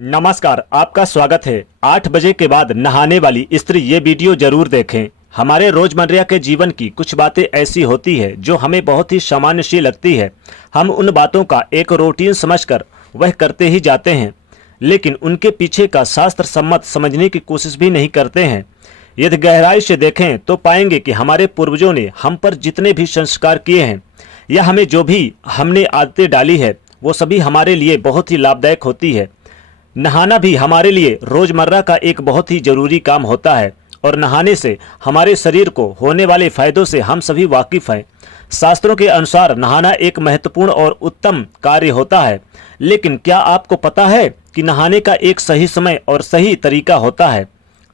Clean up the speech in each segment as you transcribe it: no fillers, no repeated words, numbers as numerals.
नमस्कार, आपका स्वागत है। 8 बजे के बाद नहाने वाली स्त्री ये वीडियो जरूर देखें। हमारे रोजमर्रा के जीवन की कुछ बातें ऐसी होती है जो हमें बहुत ही सामान्य सी लगती है। हम उन बातों का एक रूटीन समझकर वह करते ही जाते हैं, लेकिन उनके पीछे का शास्त्र सम्मत समझने की कोशिश भी नहीं करते हैं। यदि गहराई से देखें तो पाएंगे कि हमारे पूर्वजों ने हम पर जितने भी संस्कार किए हैं या हमें जो भी हमने आदतें डाली है वो सभी हमारे लिए बहुत ही लाभदायक होती है। नहाना भी हमारे लिए रोजमर्रा का एक बहुत ही जरूरी काम होता है और नहाने से हमारे शरीर को होने वाले फायदों से हम सभी वाकिफ हैं। शास्त्रों के अनुसार नहाना एक महत्वपूर्ण और उत्तम कार्य होता है, लेकिन क्या आपको पता है कि नहाने का एक सही समय और सही तरीका होता है?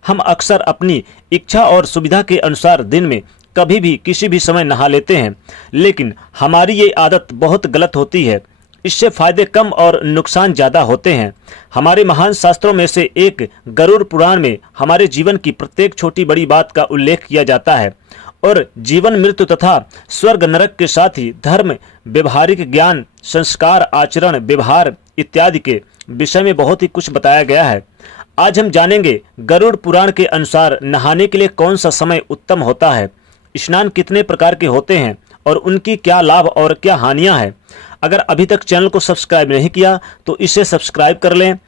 हम अक्सर अपनी इच्छा और सुविधा के अनुसार दिन में कभी भी किसी भी समय नहा लेते हैं, लेकिन हमारी ये आदत बहुत गलत होती है। इससे फायदे कम और नुकसान ज़्यादा होते हैं। हमारे महान शास्त्रों में से एक गरुड़ पुराण में हमारे जीवन की प्रत्येक छोटी बड़ी बात का उल्लेख किया जाता है और जीवन मृत्यु तथा स्वर्ग नरक के साथ ही धर्म, व्यवहारिक ज्ञान, संस्कार, आचरण, व्यवहार इत्यादि के विषय में बहुत ही कुछ बताया गया है। आज हम जानेंगे गरुड़ पुराण के अनुसार नहाने के लिए कौन सा समय उत्तम होता है, स्नान कितने प्रकार के होते हैं और उनकी क्या लाभ और क्या हानियां हैं। अगर अभी तक चैनल को सब्सक्राइब नहीं किया तो इसे सब्सक्राइब कर लें,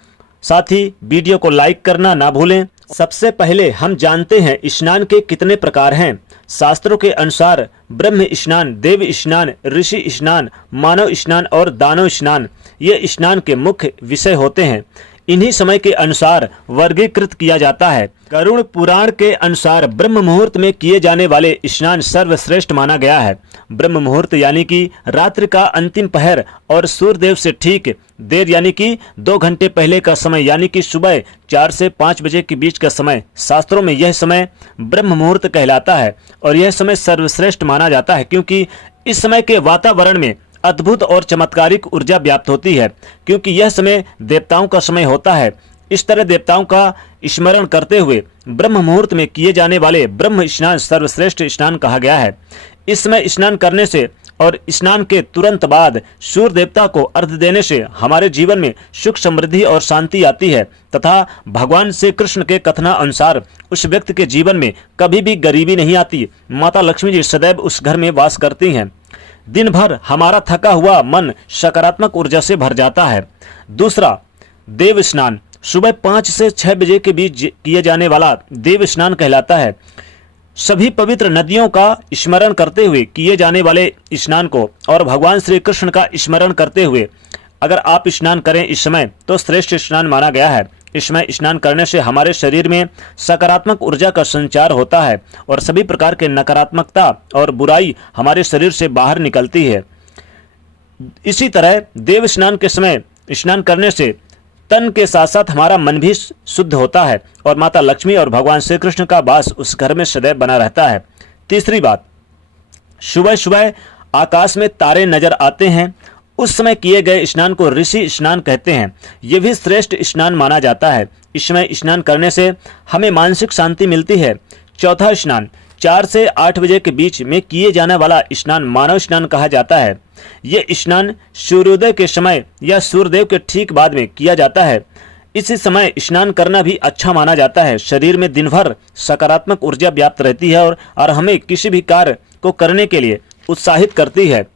साथ ही वीडियो को लाइक करना ना भूलें। सबसे पहले हम जानते हैं स्नान के कितने प्रकार हैं। शास्त्रों के अनुसार ब्रह्म स्नान, देव स्नान, ऋषि स्नान, मानव स्नान और दानव स्नान ये स्नान के मुख्य विषय होते हैं। इन्हीं समय के अनुसार वर्गीकृत किया जाता है। गरुड़ पुराण के अनुसार ब्रह्म मुहूर्त में किए जाने वाले स्नान सर्वश्रेष्ठ माना गया है। ब्रह्म मुहूर्त यानी कि रात्रि का अंतिम पहर और सूर्यदेव से ठीक देर यानी कि 2 घंटे पहले का समय यानी कि सुबह 4 से 5 बजे के बीच का समय, शास्त्रों में यह समय ब्रह्म मुहूर्त कहलाता है और यह समय सर्वश्रेष्ठ माना जाता है क्योंकि इस समय के वातावरण में अद्भुत और चमत्कारिक ऊर्जा व्याप्त होती है, क्योंकि यह समय देवताओं का समय होता है। इस तरह देवताओं का स्मरण करते हुए ब्रह्म मुहूर्त में किए जाने वाले ब्रह्म स्नान सर्वश्रेष्ठ स्नान कहा गया है। इस समय स्नान करने से और स्नान के तुरंत बाद सूर्य देवता को अर्घ्य देने से हमारे जीवन में सुख, समृद्धि और शांति आती है तथा भगवान श्री कृष्ण के कथना अनुसार उस व्यक्ति के जीवन में कभी भी गरीबी नहीं आती। माता लक्ष्मी जी सदैव उस घर में वास करती हैं। दिन भर हमारा थका हुआ मन सकारात्मक ऊर्जा से भर जाता है। दूसरा, देव स्नान सुबह 5 से 6 बजे के बीच किए जाने वाला देव स्नान कहलाता है। सभी पवित्र नदियों का स्मरण करते हुए किए जाने वाले स्नान को और भगवान श्री कृष्ण का स्मरण करते हुए अगर आप स्नान करें इस समय तो श्रेष्ठ स्नान माना गया है। इसमें स्नान करने से हमारे शरीर में सकारात्मक ऊर्जा का संचार होता है और सभी प्रकार के नकारात्मकता और बुराई हमारे शरीर से बाहर निकलती है। इसी तरह देव स्नान के समय स्नान करने से तन के साथ साथ हमारा मन भी शुद्ध होता है और माता लक्ष्मी और भगवान श्री कृष्ण का वास उस घर में सदैव बना रहता है। तीसरी बात, सुबह सुबह आकाश में तारे नजर आते हैं, उस समय किए गए स्नान को ऋषि स्नान कहते हैं। यह भी श्रेष्ठ स्नान माना जाता है। इसमें स्नान करने से हमें मानसिक शांति मिलती है। चौथा स्नान 4 से 8 बजे के बीच में किए जाने वाला स्नान मानव स्नान कहा जाता है। यह स्नान सूर्योदय के समय या सूर्यदेव के ठीक बाद में किया जाता है। इसी समय स्नान करना भी अच्छा माना जाता है। शरीर में दिन भर सकारात्मक ऊर्जा व्याप्त रहती है और हमें किसी भी कार्य को करने के लिए उत्साहित करती है।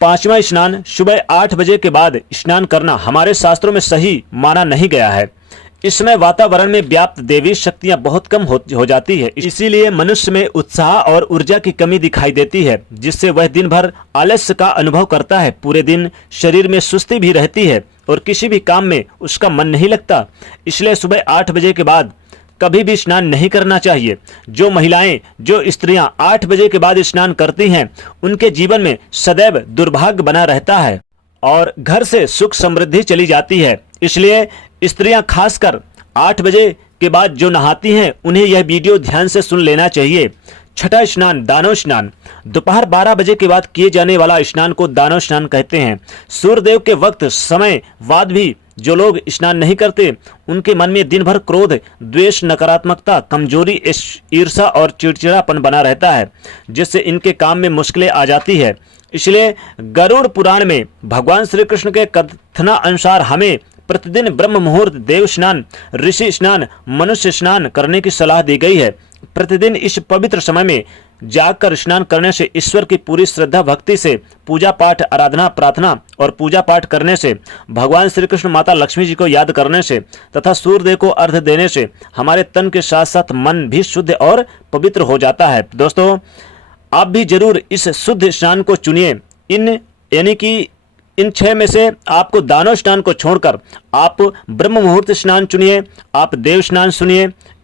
5वां स्नान सुबह 8 बजे के बाद स्नान करना हमारे शास्त्रों में सही माना नहीं गया है। इसमें वातावरण में व्याप्त देवी शक्तियां बहुत कम हो जाती है, इसीलिए मनुष्य में उत्साह और ऊर्जा की कमी दिखाई देती है, जिससे वह दिन भर आलस्य का अनुभव करता है। पूरे दिन शरीर में सुस्ती भी रहती है और किसी भी काम में उसका मन नहीं लगता। इसलिए सुबह 8 बजे के बाद कभी भी स्नान नहीं करना चाहिए। जो महिलाएं, जो स्त्रियां 8 बजे के बाद स्नान करती हैं, उनके जीवन में सदैव दुर्भाग्य बना रहता है और घर से सुख समृद्धि चली जाती है। इसलिए स्त्रियां खासकर 8 बजे के बाद जो नहाती हैं उन्हें यह वीडियो ध्यान से सुन लेना चाहिए। छठा स्नान दानव स्नान, दोपहर 12 बजे के बाद किए जाने वाला स्नान को दानव स्नान कहते हैं। सूर्यदेव के वक्त समय बाद भी जो लोग स्नान नहीं करते उनके मन में दिन भर क्रोध, द्वेष, नकारात्मकता, कमजोरी, ईर्ष्या और चिड़चिड़ापन बना रहता है, जिससे इनके काम में मुश्किलें आ जाती है। इसलिए गरुड़ पुराण में भगवान श्री कृष्ण के कथना अनुसार हमें प्रतिदिन ब्रह्म मुहूर्त, देव स्नान, ऋषि स्नान, मनुष्य स्नान करने की सलाह दी गई है। प्रतिदिन इस पवित्र समय में जागकर स्नान करने से, ईश्वर की पूरी श्रद्धा भक्ति से पूजा पाठ, आराधना, प्रार्थना और पूजा पाठ करने से, भगवान श्री कृष्ण, माता लक्ष्मी जी को याद करने से तथा सूर्यदेव को अर्घ्य देने से हमारे तन के साथ साथ मन भी शुद्ध और पवित्र हो जाता है। दोस्तों, आप भी जरूर इस शुद्ध स्नान को चुनिए। इन 6 में से आपको दानव स्नान को छोड़कर आप ब्रह्म मुहूर्त स्नान चुनिए, आप देव स्नान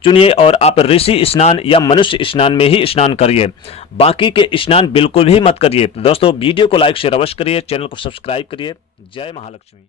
चुनिए और आप ऋषि स्नान या मनुष्य स्नान में ही स्नान करिए। बाकी के स्नान बिल्कुल भी मत करिए। दोस्तों, वीडियो को लाइक शेयर अवश्य करिए, चैनल को सब्सक्राइब करिए। जय महालक्ष्मी।